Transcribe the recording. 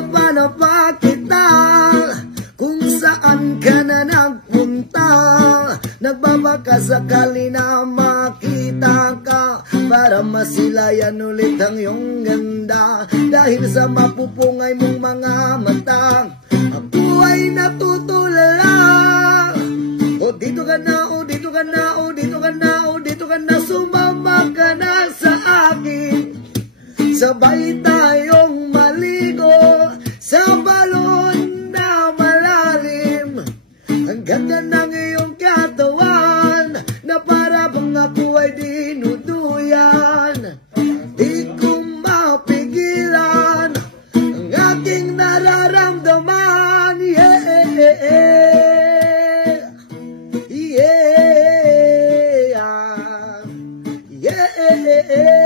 Napanapa kita kung saan ka na nagpunta. Nagbabaka sakali na makita ka para masilayan ulit ang iyong ganda. Dahil sa mapupungay mong mga mata, ako ay natutulala. O dito ka na, o dito ka na, o dito ka na, o dito ka na, sumama ka na sa akin. Sabay tayong maligo sa balon na malalim. Ang ganda ng iyong katawan na para bang ako ay dinuduyan. Di ko mapigilan ang aking nararamdaman. Yeah, yeah, yeah.